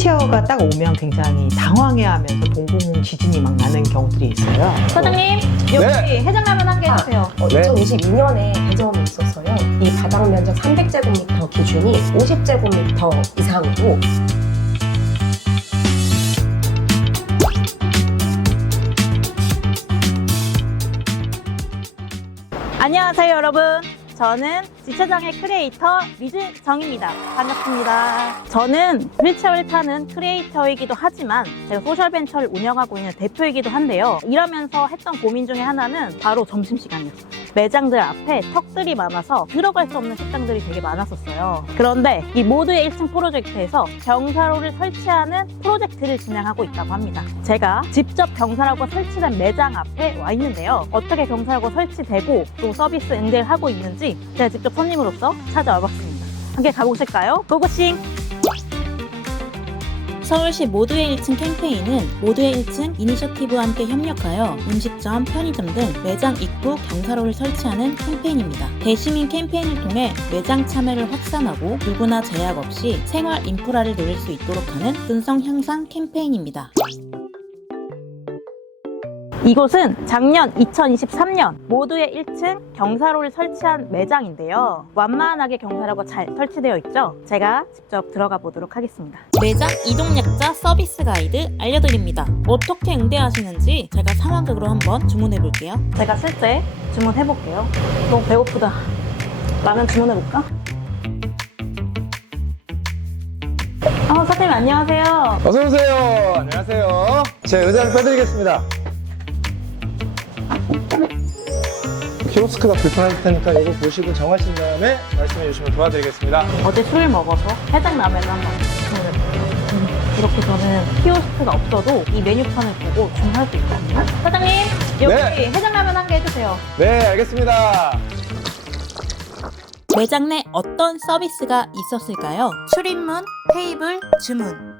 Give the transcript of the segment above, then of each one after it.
휠체어가 딱 오면 굉장히 당황해하면서 봉봉 지진이 막 나는 경우들이 있어요. 사장님, 여기 해장라면 한 개 해주세요. 네. 2022년에 개점이 있었어요. 이 바닥 면적 300제곱미터 기준이 50제곱미터 이상이고 안녕하세요, 여러분. 저는 주차장의 크리에이터 류진정입니다. 반갑습니다. 저는 휠체어를 타는 크리에이터이기도 하지만 제가 소셜벤처를 운영하고 있는 대표이기도 한데요. 일하면서 했던 고민 중에 하나는 바로 점심시간이었어요. 매장들 앞에 턱들이 많아서 들어갈 수 없는 식당들이 되게 많았었어요. 그런데 이 모두의 1층 프로젝트에서 경사로를 설치하는 프로젝트를 진행하고 있다고 합니다. 제가 직접 경사로가 설치된 매장 앞에 와 있는데요. 어떻게 경사로가 설치되고 또 서비스 응대를 하고 있는지 제가 직접 손님으로서 찾아와 봤습니다. 함께 가보실까요? 고고싱! 서울시 모두의 1층 캠페인은 모두의 1층 이니셔티브와 함께 협력하여 음식점, 편의점 등 매장 입구 경사로를 설치하는 캠페인입니다. 대시민 캠페인을 통해 매장 참여를 확산하고 누구나 제약 없이 생활 인프라를 누릴 수 있도록 하는 근성 향상 캠페인입니다. 이곳은 작년 2023년 모두의 1층 경사로를 설치한 매장인데요. 완만하게 경사로가 잘 설치되어 있죠. 제가 직접 들어가 보도록 하겠습니다. 매장 이동약자 서비스 가이드 알려드립니다. 어떻게 응대하시는지 제가 상황극으로 한번 주문해 볼게요. 제가 실제 주문해 볼게요. 너무 배고프다. 라면 주문해 볼까? 사장님 안녕하세요. 어서오세요. 안녕하세요. 제 의자를 빼드리겠습니다. 키오스크가 불편할 테니까 이거 보시고 정하신 다음에 말씀해 주시면 도와드리겠습니다. 어제 술을 먹어서 해장라면을 한번 주문해볼게요. 이렇게 저는 키오스크가 없어도 이 메뉴판을 보고 주문할 수 있거든요. 사장님, 여기 네. 해장라면 한 개 해주세요. 네, 알겠습니다. 매장 내 어떤 서비스가 있었을까요? 출입문, 테이블, 주문.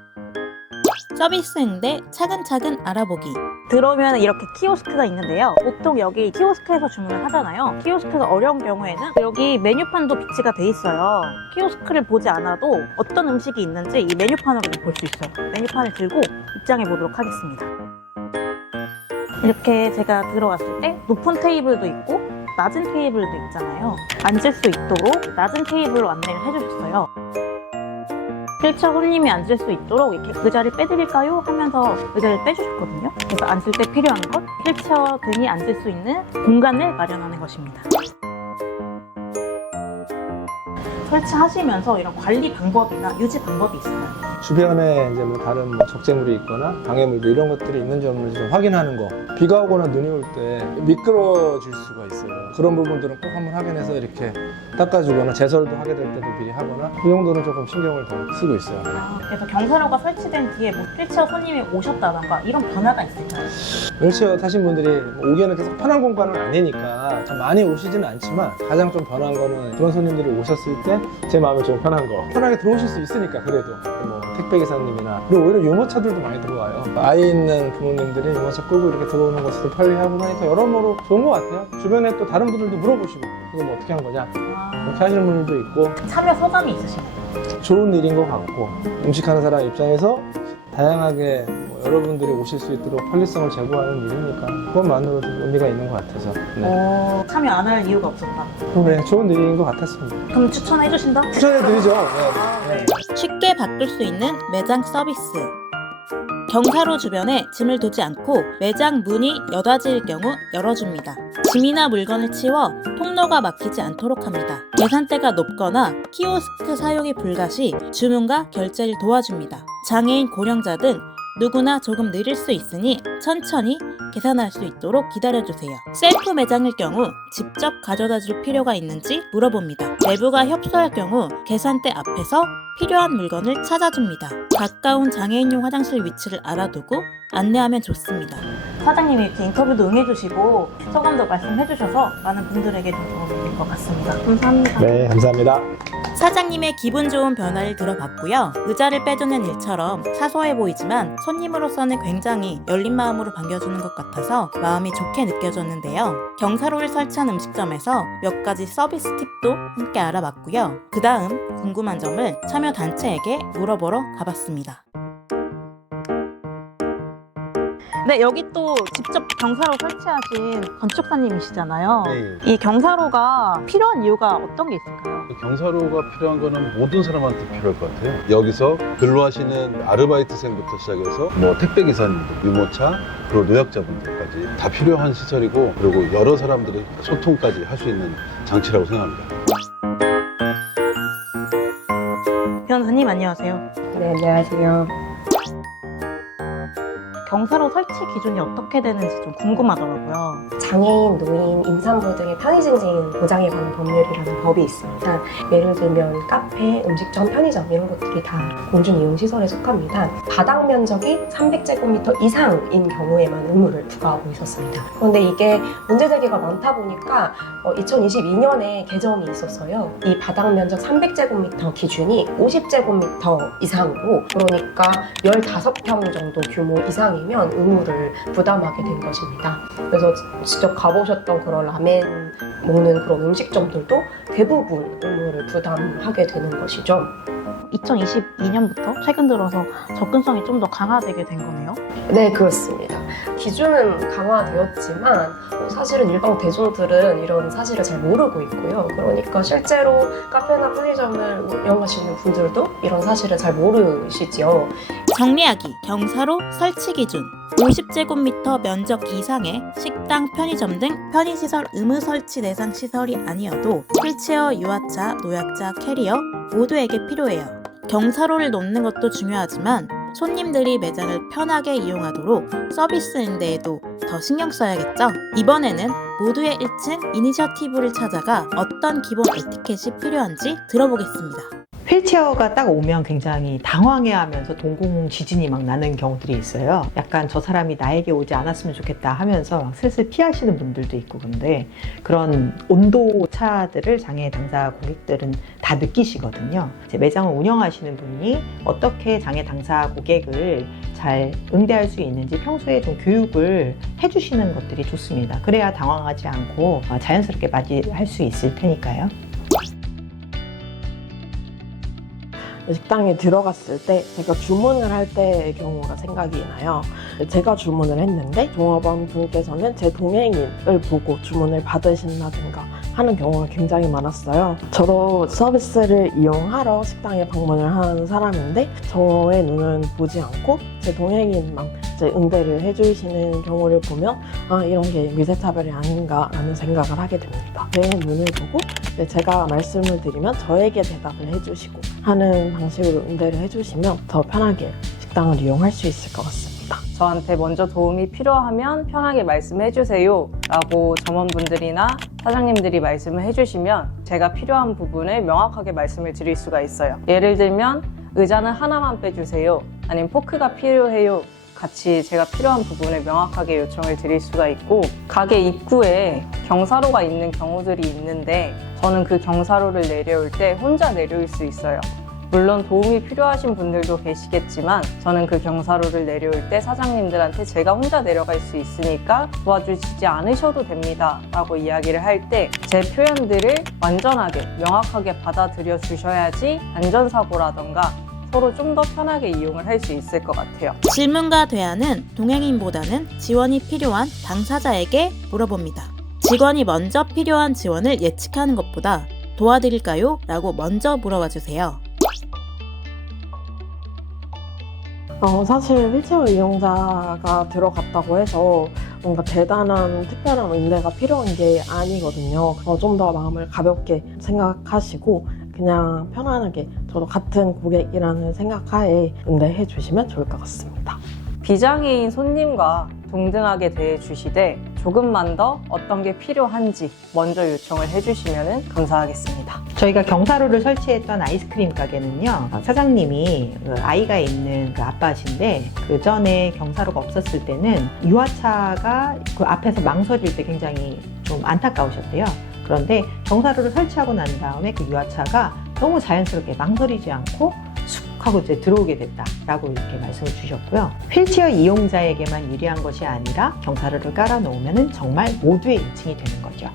서비스 응대 차근차근 알아보기. 들어오면 이렇게 키오스크가 있는데요. 보통 여기 키오스크에서 주문을 하잖아요. 키오스크가 어려운 경우에는 여기 메뉴판도 비치가 돼 있어요. 키오스크를 보지 않아도 어떤 음식이 있는지 이 메뉴판으로도 볼 수 있어요. 메뉴판을 들고 입장해 보도록 하겠습니다. 이렇게 제가 들어왔을 때 높은 테이블도 있고 낮은 테이블도 있잖아요. 앉을 수 있도록 낮은 테이블로 안내를 해주셨어요. 휠체어 손님이 앉을 수 있도록 이렇게 의자를 빼드릴까요? 하면서 의자를 빼주셨거든요. 그래서 앉을 때 필요한 것, 휠체어 등이 앉을 수 있는 공간을 마련하는 것입니다. 설치하시면서 이런 관리 방법이나 유지 방법이 있어요. 주변에 이제 뭐 다른 뭐 적재물이 있거나 방해물도 이런 것들이 있는지 없는지 좀 확인하는 거. 비가 오거나 눈이 올 때 미끄러질 수가 있어요. 그런 부분들은 꼭 한번 확인해서 이렇게 닦아주거나 제설도 하게 될 때도 미리 하거나 그 정도는 조금 신경을 더 쓰고 있어요. 그래서 경사로가 설치된 뒤에 뭐 휠체어 손님이 오셨다던가 이런 변화가 있을까요? 휠체어 타신 분들이 오기에는 계속 편한 공간은 아니니까 참 많이 오시지는 않지만 가장 좀 변한 거는 그런 손님들이 오셨을 때 제 마음이 좀 편한 거. 편하게 들어오실 수 있으니까 그래도 뭐 택배기사님이나 그리고 오히려 유모차들도 많이 들어와요. 아이 있는 부모님들이 유모차 끌고 이렇게 들어오는 것도 편리하고 하니까 여러모로 좋은 것 같아요. 주변에 또 다른 분들도 물어보시고 이거 뭐 어떻게 한 거냐 이렇게 하시는 분들도 있고 참여 소감이 있으신가요? 좋은 일인 것 같고 음식하는 사람 입장에서 다양하게 뭐 여러분들이 오실 수 있도록 편리성을 제공하는 일이니까 그것만으로도 의미가 있는 것 같아서 네. 참여 안 할 이유가 없었다. 네, 좋은 일인 것 같았습니다. 그럼 추천해 주신다? 추천해드리죠. 네. 쉽게 바꿀 수 있는 매장 서비스. 경사로 주변에 짐을 두지 않고 매장 문이 여닫이일 경우 열어줍니다. 짐이나 물건을 치워 통로가 막히지 않도록 합니다. 계산대가 높거나 키오스크 사용이 불가 시 주문과 결제를 도와줍니다. 장애인, 고령자 등 누구나 조금 느릴 수 있으니 천천히 계산할 수 있도록 기다려주세요. 셀프 매장일 경우 직접 가져다 줄 필요가 있는지 물어봅니다. 내부가 협소할 경우 계산대 앞에서 필요한 물건을 찾아줍니다. 가까운 장애인용 화장실 위치를 알아두고 안내하면 좋습니다. 사장님이 이렇게 인터뷰도 응해주시고 소감도 말씀해주셔서 많은 분들에게 좀 도움이 될 것 같습니다. 감사합니다. 네, 감사합니다. 사장님의 기분 좋은 변화를 들어봤고요. 의자를 빼두는 일처럼 사소해 보이지만 손님으로서는 굉장히 열린 마음으로 반겨주는 것 같아서 마음이 좋게 느껴졌는데요. 경사로를 설치한 음식점에서 몇 가지 서비스 팁도 함께 알아봤고요. 그 다음 궁금한 점을 참여 단체에게 물어보러 가봤습니다. 네, 여기 또 직접 경사로 설치하신 건축사님이시잖아요. 네. 이 경사로가 필요한 이유가 어떤 게 있을까요? 경사로가 필요한 거는 모든 사람한테 필요할 것 같아요. 여기서 근로하시는 아르바이트생부터 시작해서 뭐 택배기사님들, 유모차, 그리고 노약자분들까지 다 필요한 시설이고, 그리고 여러 사람들의 소통까지 할 수 있는 장치라고 생각합니다. 변호사님 안녕하세요. 네, 안녕하세요. 경사로 설치 기준이 어떻게 되는지 좀 궁금하더라고요. 장애인, 노인, 임산부 등의 편의증진 보장에 관한 법률이라는 법이 있습니다. 예를 들면 카페, 음식점, 편의점 이런 것들이 다 공중이용시설에 속합니다. 바닥 면적이 300제곱미터 이상인 경우에만 의무를 부과하고 있었습니다. 그런데 이게 문제제기가 많다 보니까 2022년에 개정이 있었어요. 이 바닥 면적 300제곱미터 기준이 50제곱미터 이상으로, 그러니까 15평 정도 규모 이상이면 의무를 부담하게 된 것입니다. 그래서 직접 가보셨던 그런 라멘 먹는 그런 음식점들도 대부분 의무를 부담하게 되는 것이죠. 2022년부터 최근 들어서 접근성이 좀 더 강화되게 된 거네요. 네, 그렇습니다. 기준은 강화되었지만 사실은 일반 대중들은 이런 사실을 잘 모르고 있고요. 그러니까 실제로 카페나 편의점을 운영하시는 분들도 이런 사실을 잘 모르시지요. 정리하기, 경사로 설치 기준 50제곱미터 면적 이상의 식당, 편의점 등 편의시설 의무 설치 대상 시설이 아니어도 휠체어, 유아차, 노약자, 캐리어 모두에게 필요해요. 경사로를 놓는 것도 중요하지만 손님들이 매장을 편하게 이용하도록 서비스인데에도 더 신경 써야겠죠? 이번에는 모두의 1층 이니셔티브를 찾아가 어떤 기본 에티켓이 필요한지 들어보겠습니다. 휠체어가 딱 오면 굉장히 당황해하면서 동공 지진이 막 나는 경우들이 있어요. 약간 저 사람이 나에게 오지 않았으면 좋겠다 하면서 막 슬슬 피하시는 분들도 있고, 근데 그런 온도차들을 장애 당사 고객들은 다 느끼시거든요. 이제 매장을 운영하시는 분이 어떻게 장애 당사 고객을 잘 응대할 수 있는지 평소에 좀 교육을 해주시는 것들이 좋습니다. 그래야 당황하지 않고 자연스럽게 맞이할 수 있을 테니까요. 식당에 들어갔을 때 제가 주문을 할 때의 경우가 생각이 나요. 제가 주문을 했는데 종업원 분께서는 제 동행인을 보고 주문을 받으신다든가 하는 경우가 굉장히 많았어요. 저도 서비스를 이용하러 식당에 방문을 하는 사람인데 저의 눈은 보지 않고 제 동행인만 이제 응대를 해주시는 경우를 보면 이런 게 미세차별이 아닌가라는 생각을 하게 됩니다. 제 눈을 보고 제가 말씀을 드리면 저에게 대답을 해주시고 하는 방식으로 응대를 해주시면 더 편하게 식당을 이용할 수 있을 것 같습니다. 저한테 먼저 도움이 필요하면 편하게 말씀해 주세요 라고 점원분들이나 사장님들이 말씀을 해주시면 제가 필요한 부분을 명확하게 말씀을 드릴 수가 있어요. 예를 들면 의자는 하나만 빼주세요, 아니면 포크가 필요해요, 같이 제가 필요한 부분을 명확하게 요청을 드릴 수가 있고, 가게 입구에 경사로가 있는 경우들이 있는데 저는 그 경사로를 내려올 때 혼자 내려올 수 있어요. 물론 도움이 필요하신 분들도 계시겠지만 저는 그 경사로를 내려올 때 사장님들한테 제가 혼자 내려갈 수 있으니까 도와주시지 않으셔도 됩니다 라고 이야기를 할 때 제 표현들을 완전하게 명확하게 받아들여 주셔야지 안전사고라던가 서로 좀 더 편하게 이용을 할 수 있을 것 같아요. 질문과 대화는 동행인보다는 지원이 필요한 당사자에게 물어봅니다. 직원이 먼저 필요한 지원을 예측하는 것보다 도와드릴까요? 라고 먼저 물어봐 주세요. 사실 휠체어 이용자가 들어갔다고 해서 뭔가 대단한 특별한 응대가 필요한 게 아니거든요. 좀 더 마음을 가볍게 생각하시고 그냥 편안하게 저도 같은 고객이라는 생각하에 응대해 주시면 좋을 것 같습니다. 비장애인 손님과 동등하게 대해주시되 조금만 더 어떤 게 필요한지 먼저 요청을 해주시면 감사하겠습니다. 저희가 경사로를 설치했던 아이스크림 가게는요, 사장님이 아이가 있는 그 아빠신데 그 전에 경사로가 없었을 때는 유아차가 그 앞에서 망설일 때 굉장히 좀 안타까우셨대요. 그런데 경사로를 설치하고 난 다음에 그 유아차가 너무 자연스럽게 망설이지 않고 쑥 하고 이제 들어오게 됐다라고 이렇게 말씀을 주셨고요. 휠체어 이용자에게만 유리한 것이 아니라 경사로를 깔아 놓으면 정말 모두의 1층이 되는 거죠.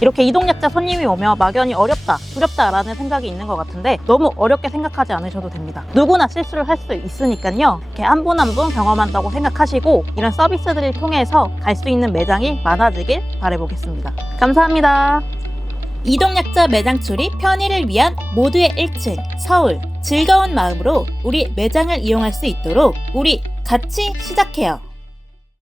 이렇게 이동약자 손님이 오면 막연히 어렵다, 두렵다라는 생각이 있는 것 같은데 너무 어렵게 생각하지 않으셔도 됩니다. 누구나 실수를 할 수 있으니까요. 이렇게 한 분 한 분 경험한다고 생각하시고 이런 서비스들을 통해서 갈 수 있는 매장이 많아지길 바라보겠습니다. 감사합니다. 이동약자 매장 출입 편의를 위한 모두의 1층 서울 즐거운 마음으로 우리 매장을 이용할 수 있도록 우리 같이 시작해요.